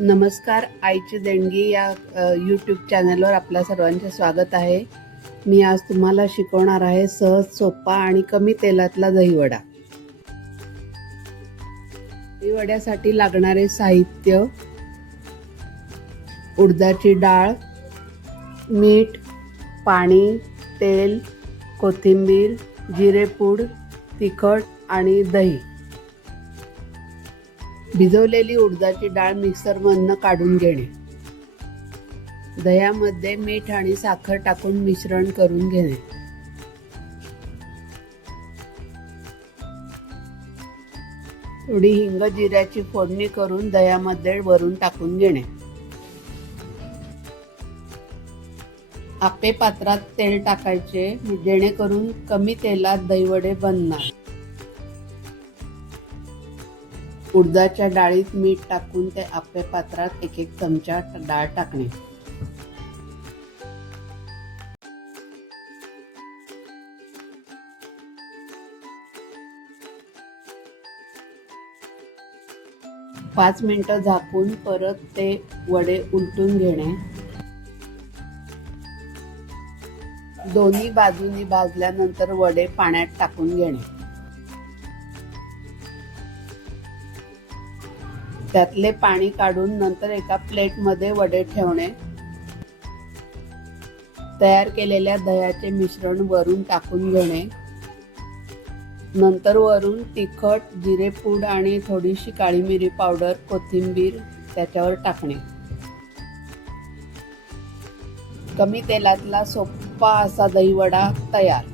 नमस्कार. आईची देणगी या यूट्यूब चॅनलवर आपल्या सर्वांचे स्वागत आहे. मी आज तुम्हाला शिकवणार आहे सहज, सोपा आणि कमी तेलातला दहीवडा. दहीवड्यासाठी लागणारे साहित्य: उडदाची डाळ, मीठ, पाणी, तेल, कोथिंबीर, जिरेपूड, तिखट आणि दही. भिजवलेली उडदाची डाळ मिक्सरमधून काढून घेणे. दह्यामध्ये मीठ आणि साखर टाकून मिश्रण करून घेणे. थोडी हिंग, जिऱ्याची फोडणी करून दह्यामध्ये वरून टाकून घेणे. आप्पे पात्रात तेल टाकायचे जेणेकरून कमी तेलात दहीवडे बनणार. उडदाच्या डाळीत मीठ टाकून ते आप्पे पात्रात एक चमचा डाळ टाकणे. पाच मिनिटं झाकून परत ते वडे उलटून घेणे. दोन्ही बाजूनी भाजल्यानंतर वडे पाण्यात टाकून घेणे. त्यातले पाणी काढून नंतर एका प्लेटमध्ये वडे ठेवणे. तयार केलेल्या दह्याचे मिश्रण वरून टाकून घेणे. नंतर वरून तिखट, जिरेपूड आणि थोडीशी काळी मिरी पावडर, कोथिंबीर त्याच्यावर टाकणे. कमी तेलातला सोपा असा दहीवडा तयार.